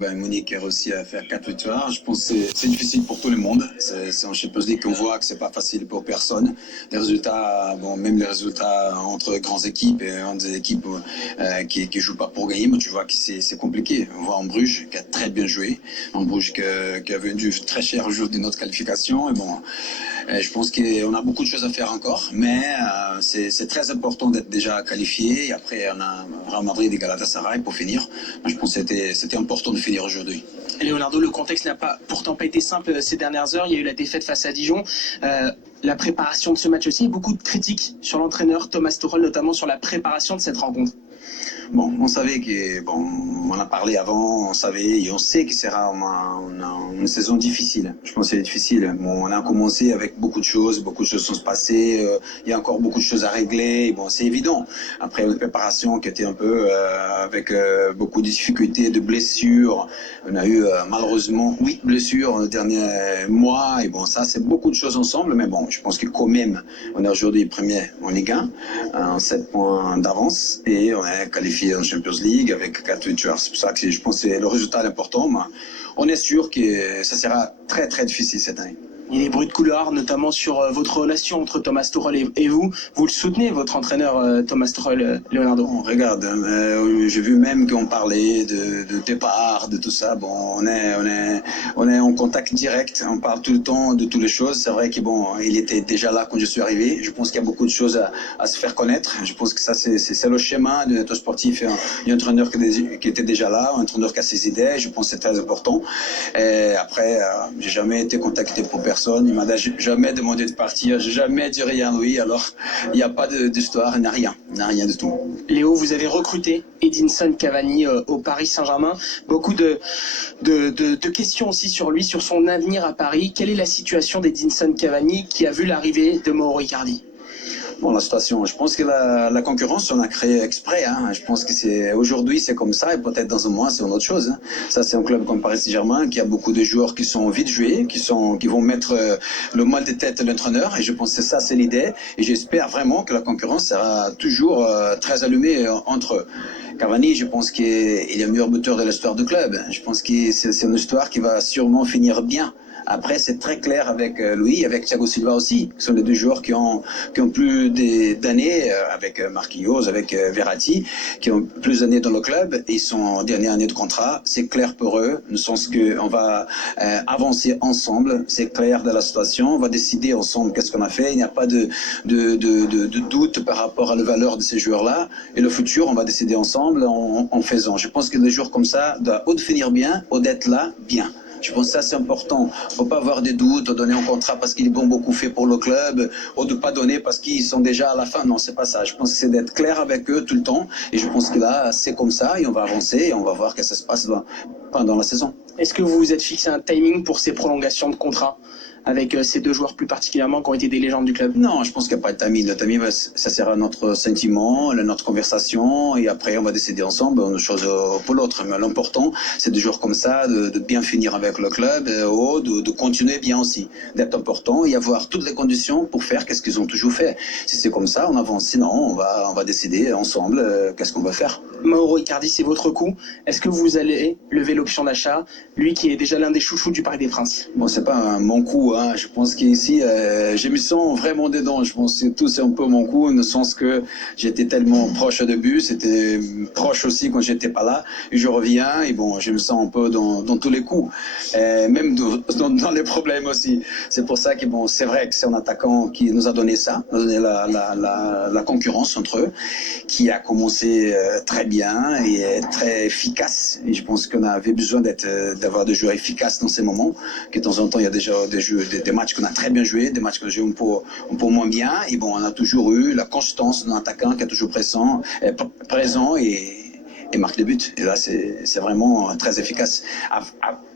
Ben, Munich a réussi à faire 4 victoires. Je pense que c'est difficile pour tout le monde. C'est en Champions League qu'on voit que c'est pas facile pour personne. Les résultats, bon, même les résultats entre grandes équipes et entre des équipes qui jouent pas pour gagner, mais tu vois que c'est compliqué. On voit en Bruges qui a très bien joué, en Bruges qui a vendu très cher le jour de notre qualification. Et bon, je pense qu'on a beaucoup de choses à faire encore, mais c'est très important d'être déjà qualifié. Et après, on a Real Madrid et Galatasaray pour finir. Je pense que c'était important de finir aujourd'hui. Leonardo, le contexte n'a pourtant pas été simple ces dernières heures. Il y a eu la défaite face à Dijon. La préparation de ce match aussi, beaucoup de critiques sur l'entraîneur Thomas Tuchel, notamment sur la préparation de cette rencontre. Bon, on savait que, bon, on a parlé avant, on savait et on sait que sera une saison difficile. Je pense que c'est difficile. Bon, on a commencé avec beaucoup de choses sont passées, il y a encore beaucoup de choses à régler. Bon, c'est évident. Après une préparation qui était un peu avec beaucoup de difficultés, de blessures. On a eu malheureusement 8 blessures dans les derniers mois. Et bon, ça, c'est beaucoup de choses ensemble. Mais bon, je pense que quand même, on est aujourd'hui premier en Ligue 1, 7 points d'avance et on est qualifié en Champions League avec 4 victoires. C'est pour ça que je pense que le résultat est important, mais on est sûr que ça sera très très difficile cette année. Il y a des bruits de couloir, notamment sur votre relation entre Thomas Tuchel et vous. Vous le soutenez, votre entraîneur Thomas Tuchel, Leonardo? On regarde, j'ai vu même qu'on parlait de départ, de tout ça. Bon, on est en contact direct, on parle tout le temps de toutes les choses. C'est vrai que bon, il était déjà là quand je suis arrivé. Je pense qu'il y a beaucoup de choses à se faire connaître. Je pense que ça, c'est le schéma de notre sportif. Il y a un entraîneur qui était déjà là, un entraîneur qui a ses idées. Je pense que c'est très important. Et après, j'ai jamais été contacté pour personne. Il m'a jamais demandé de partir, j'ai jamais dit rien à lui, alors il n'y a pas d'histoire, il n'y a rien du tout. Léo, vous avez recruté Edinson Cavani au Paris Saint-Germain. Beaucoup de questions aussi sur lui, sur son avenir à Paris. Quelle est la situation d'Edinson Cavani qui a vu l'arrivée de Mauro Icardi? Bon, la situation, je pense que la concurrence, on a créé exprès. Je pense que aujourd'hui, c'est comme ça, et peut-être dans un mois, c'est une autre chose. Ça, c'est un club comme Paris Saint-Germain qui a beaucoup de joueurs qui sont vite joués, qui vont mettre le mal de tête de l'entraîneur. Et je pense que ça, c'est l'idée. Et j'espère vraiment que la concurrence sera toujours très allumée entre eux. Cavani, je pense qu'il est le meilleur buteur de l'histoire du club. Je pense que c'est une histoire qui va sûrement finir bien. Après, c'est très clair avec lui, avec Thiago Silva aussi, qui sont les deux joueurs qui ont plus d'années, avec Marquinhos, avec Verratti, qui ont plus d'années dans le club, et ils sont en dernière année de contrat. C'est clair pour eux, dans le sens qu'on va avancer ensemble, c'est clair de la situation, on va décider ensemble qu'est-ce qu'on a fait, il n'y a pas de doute par rapport à la valeur de ces joueurs-là, et le futur, on va décider ensemble en faisant. Je pense que des jours comme ça doivent ou de finir bien, ou d'être là, bien. Je pense que ça, c'est important. Il ne faut pas avoir des doutes, de donner un contrat parce qu'ils ont beaucoup fait pour le club, ou de ne pas donner parce qu'ils sont déjà à la fin. Non, c'est pas ça. Je pense que c'est d'être clair avec eux tout le temps. Et je pense que là, c'est comme ça, et on va avancer, et on va voir que ça se passe pendant la saison. Est-ce que vous vous êtes fixé un timing pour ces prolongations de contrat avec ces deux joueurs plus particulièrement qui ont été des légendes du club? Non, je pense qu'il n'y a pas de timing. Le timing, ça sera notre sentiment, notre conversation, et après on va décider ensemble une chose pour l'autre. Mais l'important, c'est de jouer comme ça, de bien finir avec le club, de continuer bien aussi, d'être important et avoir toutes les conditions pour faire qu'est-ce qu'ils ont toujours fait. Si c'est comme ça, on avance. Sinon, on va décider ensemble qu'est-ce qu'on va faire. Mauro Icardi, c'est votre coup. Est-ce que vous allez lever l'option d'achat, lui qui est déjà l'un des chouchous du Parc des Princes? Bon, c'est pas mon coup. Je pense qu'ici, je me sens vraiment dedans. Je pense que tout c'est un peu mon coup, dans le sens que j'étais tellement proche au début, c'était proche aussi quand j'étais pas là. Et je reviens et bon, je me sens un peu dans tous les coups, même dans les problèmes aussi. C'est pour ça que bon, c'est vrai que c'est un attaquant qui nous a donné ça, nous a donné la concurrence entre eux, qui a commencé très bien et très efficace. Et je pense qu'on avait besoin d'avoir des joueurs efficaces dans ces moments. Que de temps en temps, il y a déjà des matchs qu'on a très bien joués, des matchs qu'on a joué un peu moins bien. Et bon, on a toujours eu la constance d'un attaquant qui est toujours présent et marque des buts. Et là, c'est vraiment très efficace.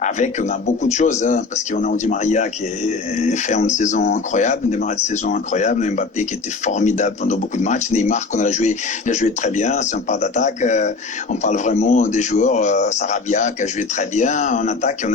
Avec, on a beaucoup de choses, parce qu'on a Di Maria qui a fait une saison incroyable, une démarrage de saison incroyable, Mbappé qui était formidable pendant beaucoup de matchs, Neymar il a joué très bien, c'est un part d'attaque, on parle vraiment des joueurs, Sarabia qui a joué très bien, en attaque,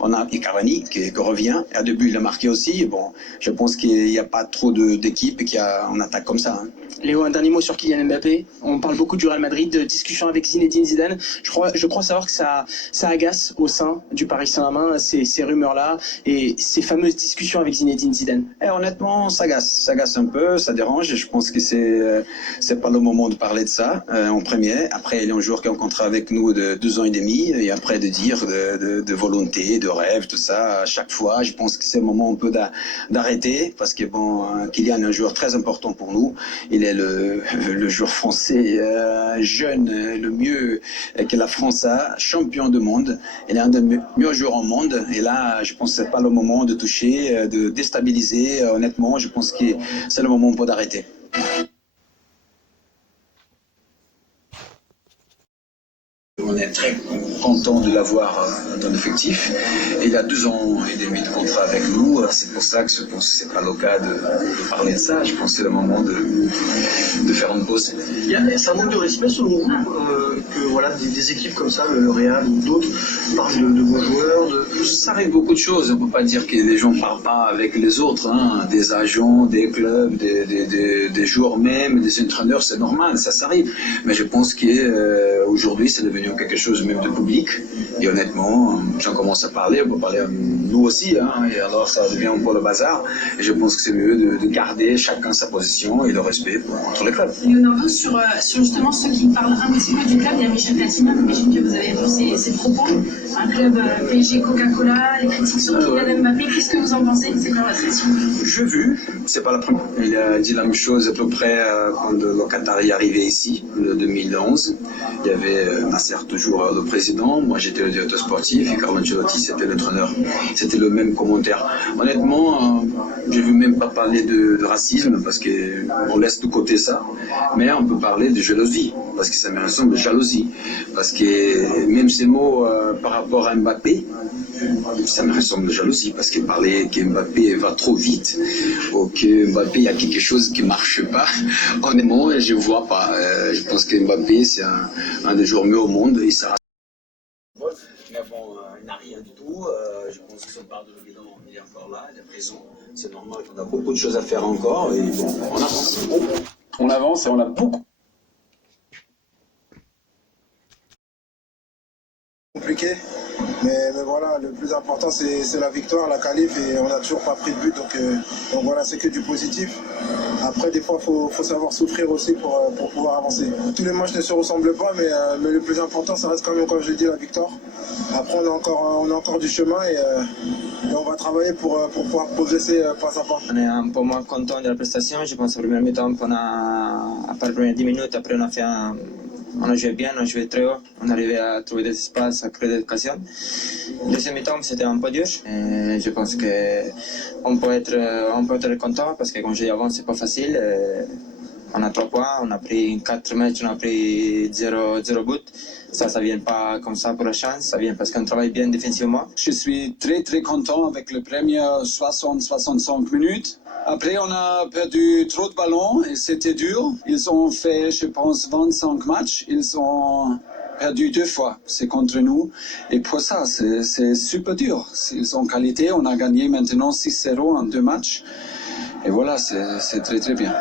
on a Cavani qui revient, et à début il a marqué aussi, et bon, je pense qu'il n'y a pas trop d'équipes qui a en attaque comme ça. Léo, un dernier mot sur Kylian Mbappé. On parle beaucoup du Real Madrid, de discussion avec Zinedine Zidane. Je crois savoir que ça agace au sein du Paris Saint-Germain, ces rumeurs-là et ces fameuses discussions avec Zinedine Zidane. Et honnêtement, ça agace un peu, ça dérange. Je pense que c'est pas le moment de parler de ça en premier. Après, il y a un joueur qui est en contrat avec nous de 2 ans et demi, et après de dire de volonté, de rêve, tout ça, à chaque fois, je pense que c'est le moment un peu d'arrêter, parce que bon, Kylian est un joueur très important pour nous. Il est le joueur français jeune, le mieux que la France a, champion du monde. Il est un des meilleurs joueurs au monde. Et là, je pense que c'est pas le moment de toucher, de déstabiliser. Honnêtement, je pense que c'est le moment un peu d'arrêter. On est très content de l'avoir dans l'effectif. Il a 2 ans et demi de contrat avec nous. C'est pour ça que je pense que c'est pas le cas de parler de ça. Je pense que c'est le moment de faire une pause. C'est un manque de respect selon vous que voilà, des équipes comme ça, le Real ou d'autres, parlent de vos joueurs. Ça arrive beaucoup de choses. On ne peut pas dire que les gens ne parlent pas avec les autres. Hein. Des agents, des clubs, des joueurs même, des entraîneurs, c'est normal, ça s'arrive. Mais je pense qu'aujourd'hui, c'est devenu quelque chose même de public. Et honnêtement, si on commence à parler, on peut parler à nous aussi. Hein. Et alors, ça devient un peu le bazar. Et je pense que c'est mieux de garder chacun sa position et le respect entre les clubs. Leonardo, sur justement ceux qui parlent un petit peu du club, il y a Michel Platini, j'imagine que vous avez vu ses propos. Un club PSG Coca-Cola, les critiques sur Kylian Mbappé, qu'est-ce que vous en pensez? C'est quoi votre réaction? J'ai vu, c'est pas la première. Il a dit la même chose à peu près quand le Qatar est arrivé ici, en 2011. Il y avait Nasser toujours le président, moi j'étais le directeur sportif et Carlo Ancelotti c'était l'entraîneur. C'était le même commentaire. Honnêtement, je ne veux même pas parler de racisme parce qu'on laisse de côté ça, mais on peut parler de jalousie parce que ça me ressemble de jalousie. Parce que même ces mots par rapport à Mbappé, ça me ressemble de jalousie parce que parler que Mbappé va trop vite ou que Mbappé y a quelque chose qui marche pas, honnêtement je vois pas. Je pense que Mbappé c'est un des joueurs mieux au monde et ça. Mais bon, il n'a rien du tout. Je pense que son part de le bilan, il est encore là, il est présent. C'est normal qu'on a beaucoup de choses à faire encore et bon, on avance. On avance et on a beaucoup. Compliqué, mais voilà, le plus important c'est la victoire, la qualif et on n'a toujours pas pris de but, donc voilà, c'est que du positif. Après des fois faut savoir souffrir aussi pour pouvoir avancer. Tous les matchs ne se ressemblent pas, mais le plus important ça reste quand même, comme je l'ai dit, la victoire. Après on a encore du chemin et on va travailler pour pouvoir progresser pas à pas. On est un peu moins content de la prestation, je pense au premier mi-temps qu'on a, à part les premières 10 minutes, après on a joué bien, on a joué très haut, on arrivait à trouver des espaces, à créer des occasions. Deuxième mi-temps, c'était un peu dur. Et je pense qu'on peut être content parce que, comme je disais avant, c'est pas facile. On a 3 points, on a pris 4 matchs, on a pris 0 but. Ça vient pas comme ça pour la chance, ça vient parce qu'on travaille bien défensivement. Je suis très très content avec les premières 60-65 minutes. Après, on a perdu trop de ballons et c'était dur. Ils ont fait, je pense, 25 matchs. Ils ont perdu 2 fois. C'est contre nous. Et pour ça, c'est super dur. Ils ont qualité. On a gagné maintenant 6-0 en 2 matchs. Et voilà, c'est très très bien.